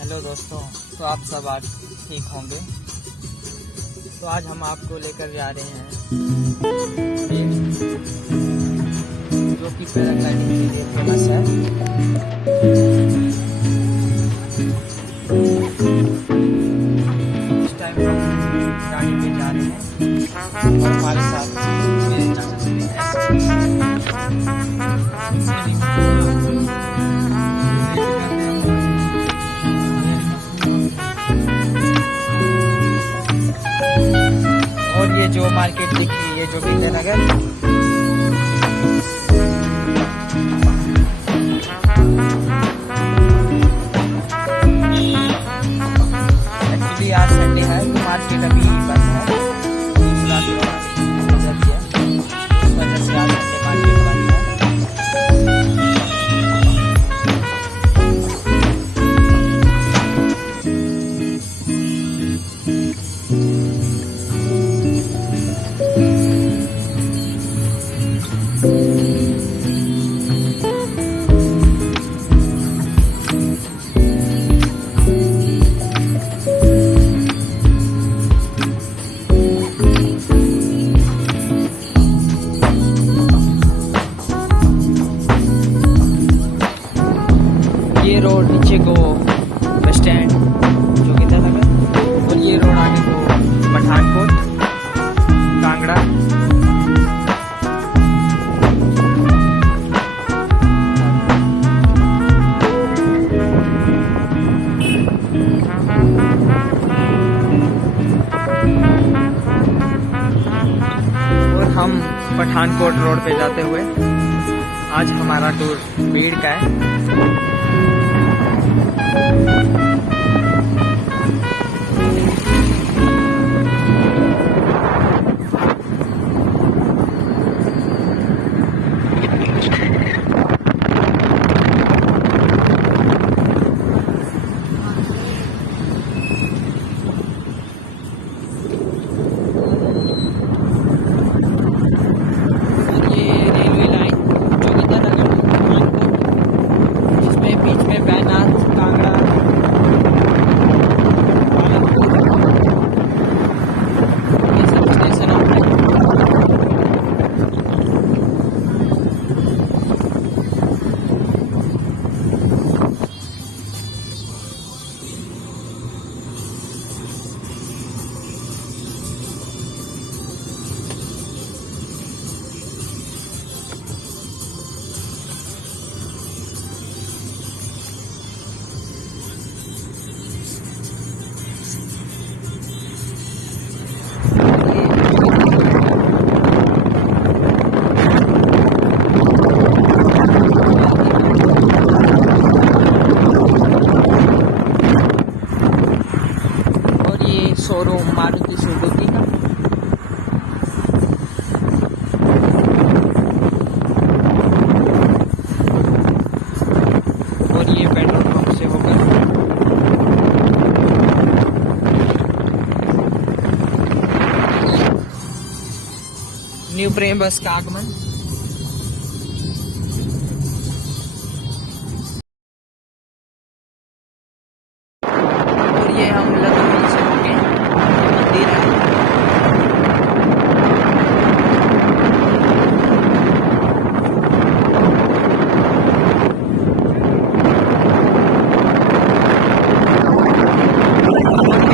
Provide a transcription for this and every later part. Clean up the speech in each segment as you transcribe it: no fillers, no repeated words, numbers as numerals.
Hello दोस्तों, तो आप सब आज ठीक होंगे। तो आज हम आपको लेकर जा रहे हैं जो कि पैराग्लाइडिंग के लिए फेमस है। इस टाइम हम गाड़ी पे जा रहे हैं और हमारे साथ मेरे चाचा जी हैं। और ये जो मार्केट दिख रही है जो विजयनगर, एक्चुअली आज संडे है तो मार्केट अभी बंद है। दूसरा वजह से उस वजह से आज संडे मार्केट बंद है। ये रोड नीचे को बस स्टैंड जो कि विजयनगर, और ये रोड आगे को पठानकोट कांगड़ा। और हम पठानकोट रोड पे जाते हुए आज हमारा टूर भीड़ का है। शोरूम मारुति सुजुकी का। और ये पेट्रोल पंप से होकर न्यू प्रेम बस का आगमन। और ये हम लखनऊ से होके मंदिर है।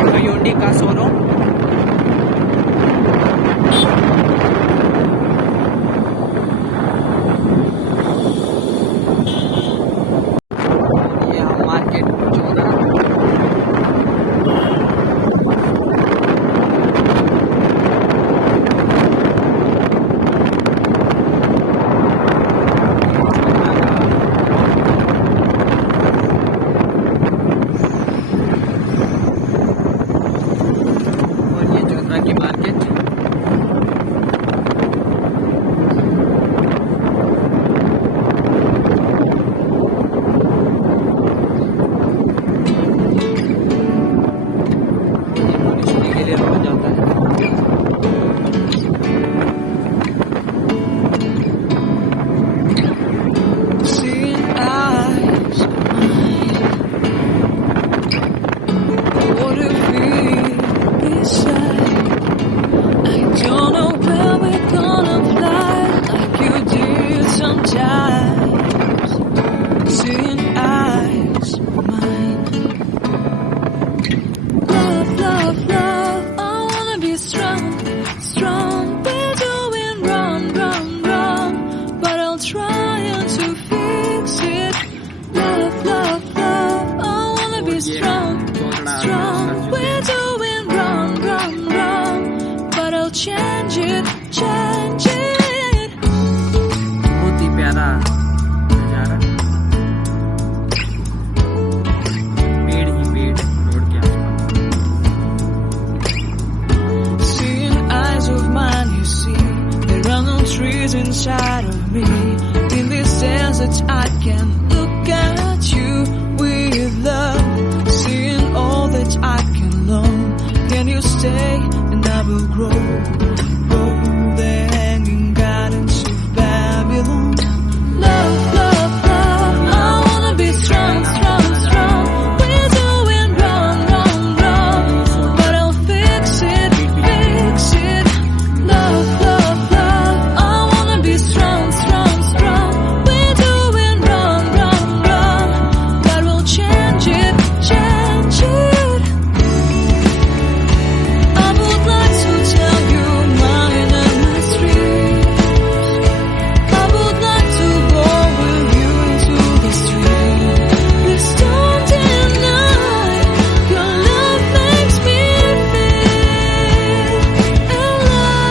टोयोटा का showroom. stay and I will grow through the hanging gardens of Babylon. Love, love, love, I wanna be strong, strong, strong. We're doing wrong, wrong, wrong, but I'll fix it, fix it. Love, love, love, I wanna be strong, strong, strong. We're doing wrong, wrong, wrong, but we'll change it, change it. I would like to tell you mine and my street. I would like to go with you into the street. Please don't deny your love makes me feel alive.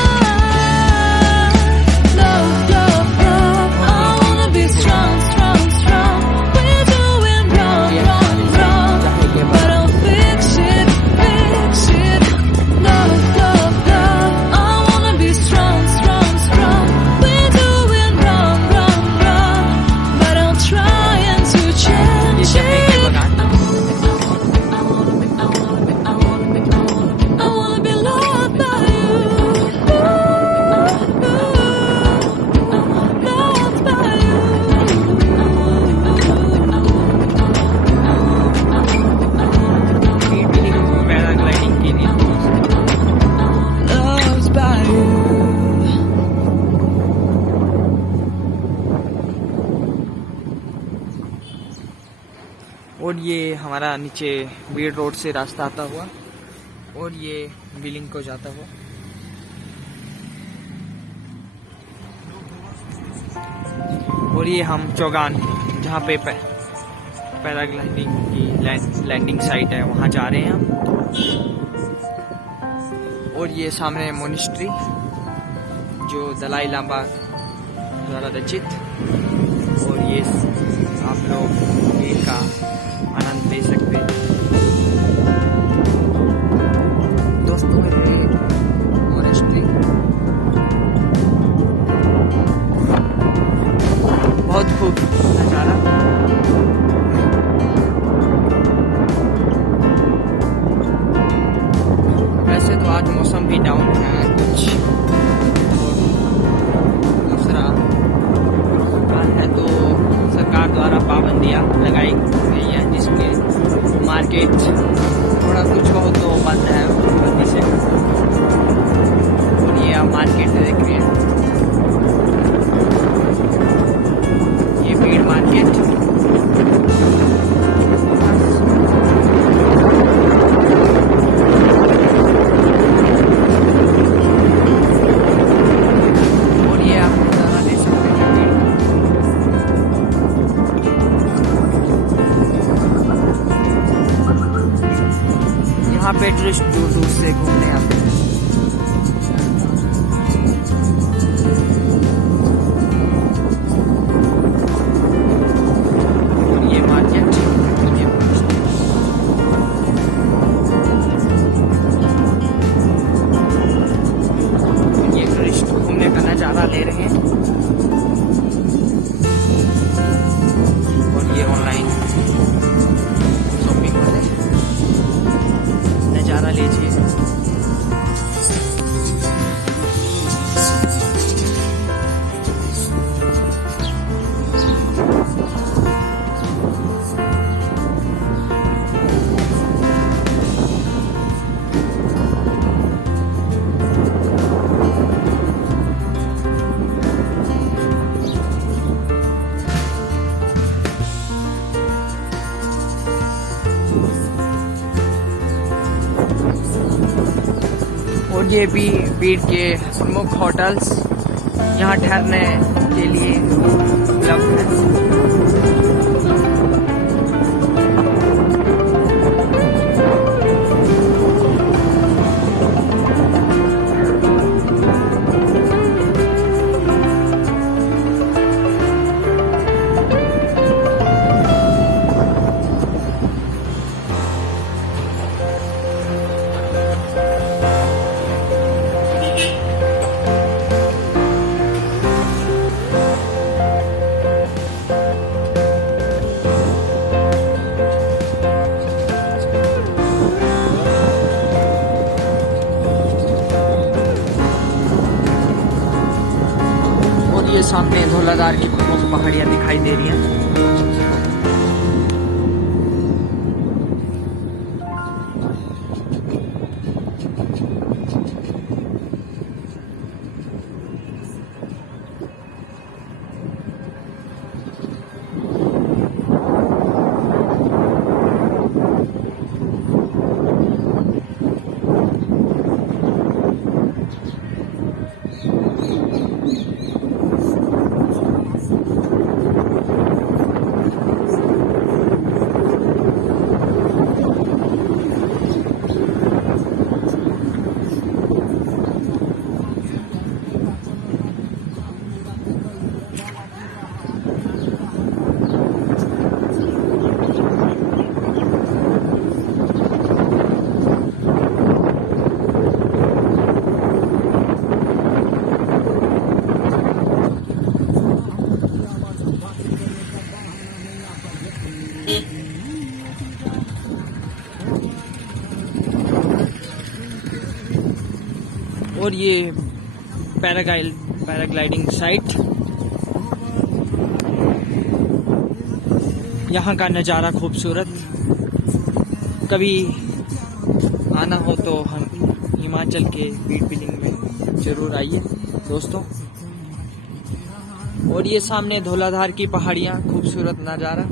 Love, love, love, I wanna be strong, strong, strong. We're doing wrong, wrong, wrong, but I'll fix it, fix it. Love, love, love, I wanna be strong, strong, strong. We're doing wrong, wrong, wrong, but I'll try and to change it. I wanna be loved by you, loved by you. Paragliding के लिए Loved by you. और ये हमारा नीचे Beed road से रास्ता आता हुआ और ये बिलिंग को जाता हुआ। और ये हम चौगान जहाँ पे पैराग्लाइडिंग की लैंडिंग साइट है वहाँ जा रहे हैं हम। और ये सामने मोनिस्ट्री जो दलाई लामा द्वारा रचित। और ये आप लोग इनका आनंद ले सकते हैं। दोस्तों ये मोनेस्ट्री बहुत खूब नज़ारा। वैसे तो आज मौसम भी डाउन है कुछ, और दूसरा कारण है तो सरकार द्वारा पाबंदियां लगाई गई हैं जिसमें मार्केट थोड़ा कुछ हो तो बंद है बंदी से। और ये आप मार्केट देख रहे हैं, ये भीड़ मार्केट। और ये आप नज़ारा ले सकते हैं भीड़। यहाँ पे टूरिस्ट दूर दूर से घूमने आते हैं। और ये मार्केट ये टूरिस्ट घूमने का नज़ारा ले रहे हैं। और ये ऑनलाइन शॉपिंग वाले नज़ारा लीजिए। और ये भी बीड के प्रमुख होटल्स यहाँ ठहरने के लिए उपलब्ध हैं। सामने धौलाधार की प्रमुख पहाड़ियां दिखाई दे रही हैं। और ये पैराग्लाइडिंग साइट, यहाँ का नज़ारा खूबसूरत। कभी आना हो तो हम हिमाचल के बीड़ बिलिंग में ज़रूर आइए दोस्तों। और ये सामने धौलाधार की पहाड़ियाँ, खूबसूरत नज़ारा।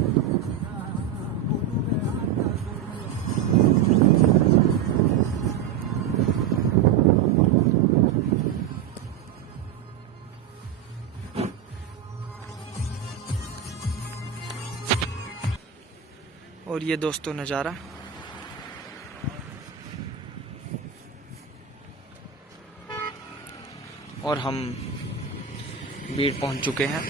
और ये दोस्तों नज़ारा। और हम बीड़ पहुंच चुके हैं।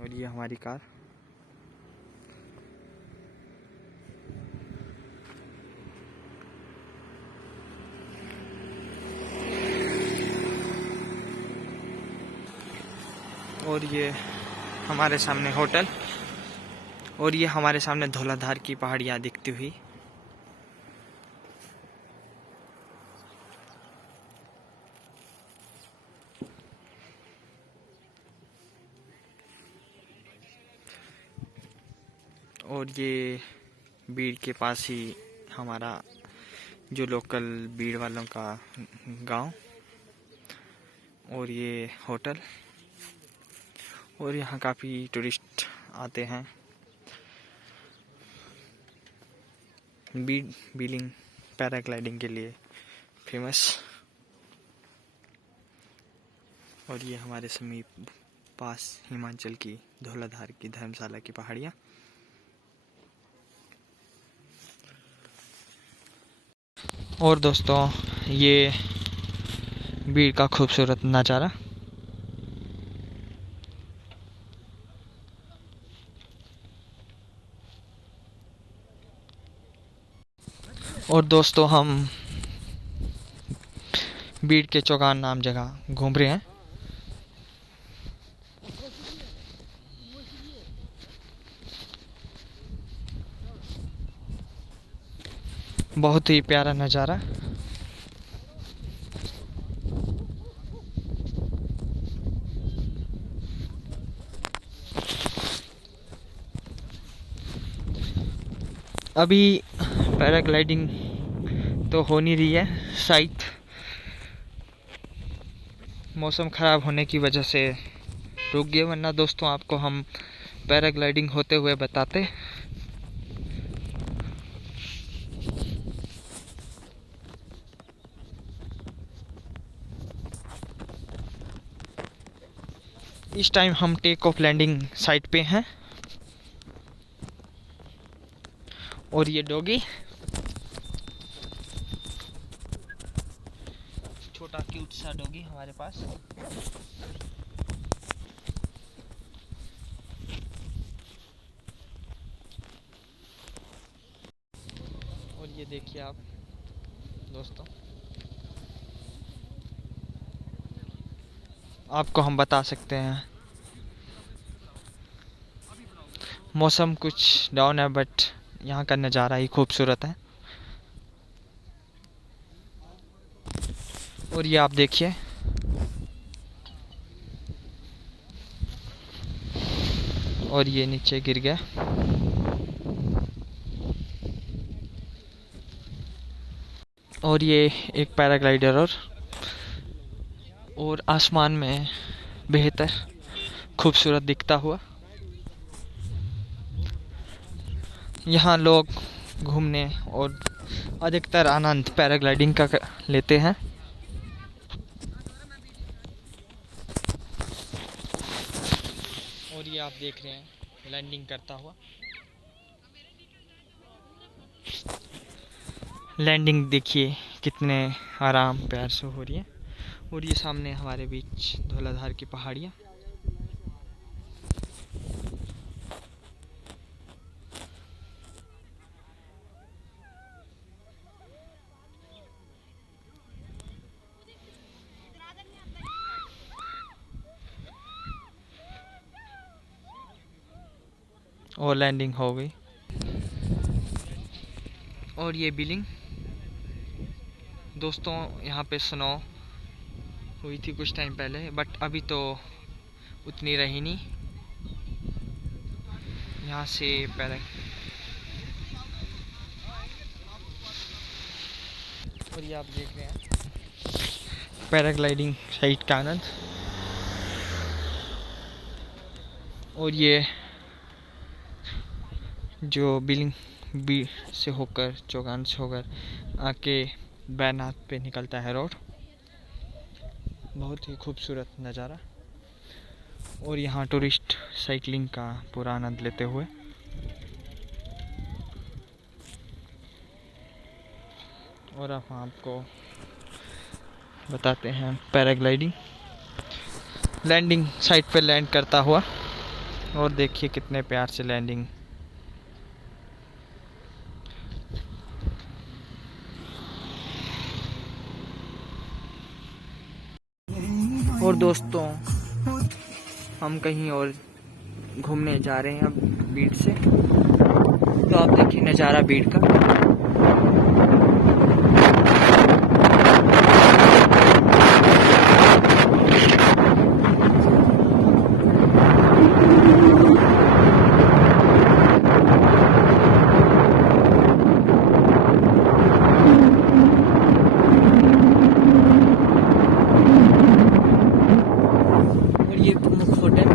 और ये हमारी कार। और ये हमारे सामने होटल, और ये हमारे सामने धौलाधार की पहाड़ियाँ दिखती हुई। और ये बीड़ के पास ही हमारा जो लोकल बीड़ वालों का गांव, और ये होटल। और यहाँ काफ़ी टूरिस्ट आते हैं बीड़ बिलिंग पैराग्लाइडिंग के लिए फेमस। और ये हमारे समीप पास हिमाचल की धौलाधार की धर्मशाला की पहाड़ियाँ। और दोस्तों ये बीड़ का खूबसूरत नज़ारा। और दोस्तों हम बीड़ के चौगान नाम जगह घूम रहे हैं। बहुत ही प्यारा नज़ारा। अभी पैराग्लाइडिंग तो हो नहीं रही है, शायद मौसम ख़राब होने की वजह से रुक गए, वरना दोस्तों आपको हम पैराग्लाइडिंग होते हुए बताते। इस टाइम हम टेक ऑफ लैंडिंग साइट पे हैं। और ये डॉगी, छोटा क्यूट सा डॉगी हमारे पास। और ये देखिए आप दोस्तों, आपको हम बता सकते हैं मौसम कुछ डाउन है बट यहाँ का नज़ारा ही खूबसूरत है। और ये आप देखिए, और ये नीचे गिर गया। और ये एक पैराग्लाइडर और आसमान में बेहतर खूबसूरत दिखता हुआ। यहाँ लोग घूमने और अधिकतर आनंद पैराग्लाइडिंग का लेते हैं। और ये आप देख रहे हैं लैंडिंग करता हुआ। लैंडिंग देखिए कितने आराम प्यार से हो रही है। और ये सामने हमारे बीच धौलाधार की पहाड़ियाँ। और लैंडिंग हो गई। और ये बिलिंग दोस्तों, यहाँ पे स्नो हुई थी कुछ टाइम पहले, बट अभी तो उतनी रही नहीं। यहाँ से और ये आप देख रहे हैं पैराग्लाइडिंग साइट का आनंद। और ये जो बिलिंग बी से होकर चौगान से होकर आके बैनाथ पे निकलता है रोड, बहुत ही खूबसूरत नज़ारा। और यहाँ टूरिस्ट साइकिलिंग का पूरा आनंद लेते हुए। और अब हम आपको बताते हैं पैराग्लाइडिंग लैंडिंग साइट पे लैंड करता हुआ। और देखिए कितने प्यार से लैंडिंग। और दोस्तों, हम कहीं और घूमने जा रहे हैं अब बीड़ से। तो आप देखिए नज़ारा बीड़ का। और ये प्रमुख होटल।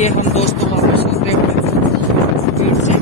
चलिए हम दोस्तों वापस होते हुए फिर से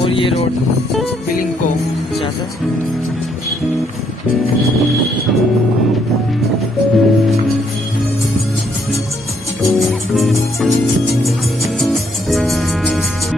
और ये रोड बिलिंग को जाता है।